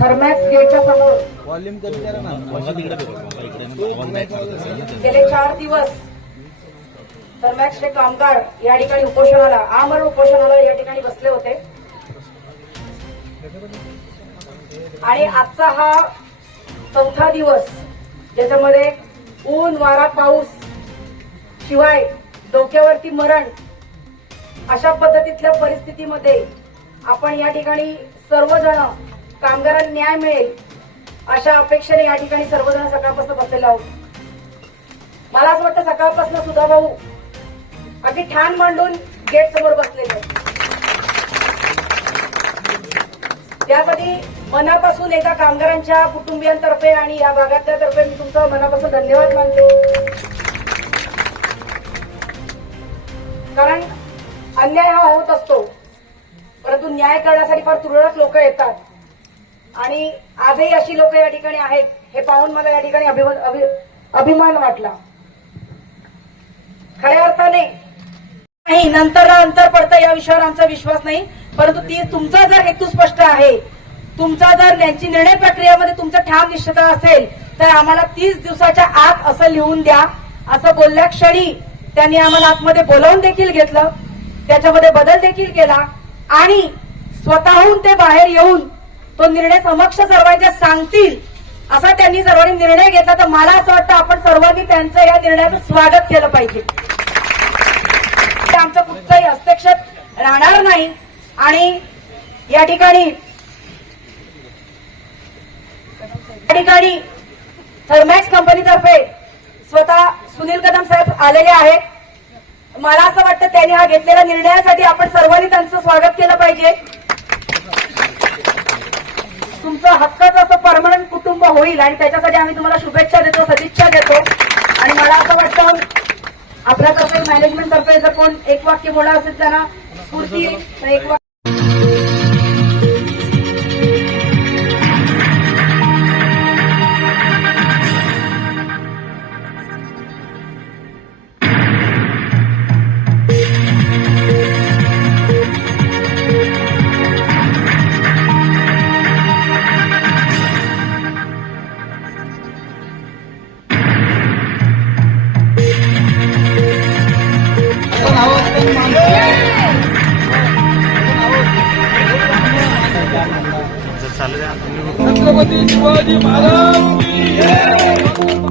थर्मॅक्स गेटच्या समोर. गेले चार दिवस. थर्मॅक्सचे कामगार या ठिकाणी उपोषणाला आमरण उपोषणाला या ठिकाणी बसले होते. आणि आजचा हा चौथा दिवस ज्याच्यामध्ये ऊन वारा पाऊस शिवाय डोक्यावरती मरण अशा पद्धतीतल्या परिस्थितीमध्ये आपण या ठिकाणी सर्वजण कामगारांना न्याय मिळेल अशा अपेक्षेने या ठिकाणी सर्वजण सकाळपासून बसलेले आहोत. मला असं वाटतं सकाळपासून सुद्धा भाऊ अगदी ठाण मांडून गेट समोर बसलेले आहेत. त्यासाठी मनापासून एका कामगारांच्या कुटुंबियांतर्फे आणि या भागातल्यातर्फे मी तुमचं मनापासून धन्यवाद मानते. कारण अन्याय हा होत असतो परंतु न्याय करण्यासाठी फार तुरळक लोक येतात. आणि आजही अशी लोक या ठिकाणी आहेत हे पाहून मला या ठिकाणी अभिमान अभि- अभिमान वाटला. खऱ्या अर्थाने नाही नंतर अंतर पडतं या विषयावर आमचा विश्वास नाही परंतु ती तुमचा जर हेतू स्पष्ट आहे तुमचा जर त्यांची निर्णय प्रक्रियेमध्ये तुमचं ठाम निश्चित असेल तर आम्हाला तीस दिवसाच्या आत असं लिहून द्या असं बोलल्या क्षणी त्यांनी आम्हाला आतमध्ये बोलावून देखील घेतलं त्याच्यामध्ये बदल देखील केला आणि स्वतःहून ते बाहेर येऊन तो निर्णय समक्ष सर्वांच्या सांगतील असा त्यांनी सर्वांनी निर्णय घेतला. तर मला असं वाटतं आपण सर्वांनी त्यांचं या निर्णयाचं स्वागत केलं पाहिजे. आमचा कुठचाही हस्तक्षेप राहणार नाही. आणि या ठिकाणी या ठिकाणी थर्मॅक्स कंपनीतर्फे स्वतः सुनील कदम साहेब आलेले आहेत. मला असं वाटतं त्यांनी हा घेतलेल्या निर्णयासाठी आपण सर्वांनी त्यांचं स्वागत केलं पाहिजे तुमचं हक्काचं असं परमनंट कुटुंब होईल आणि त्याच्यासाठी आम्ही तुम्हाला शुभेच्छा देतो सदिच्छा देतो. आणि मला असं वाटतं आपल्यातर्फे मॅनेजमेंट तर्फे जर कोण एक वाक्य बोला असेल त्यांना स्फूर्ती एक वाक्य छत्रपती शिवाजी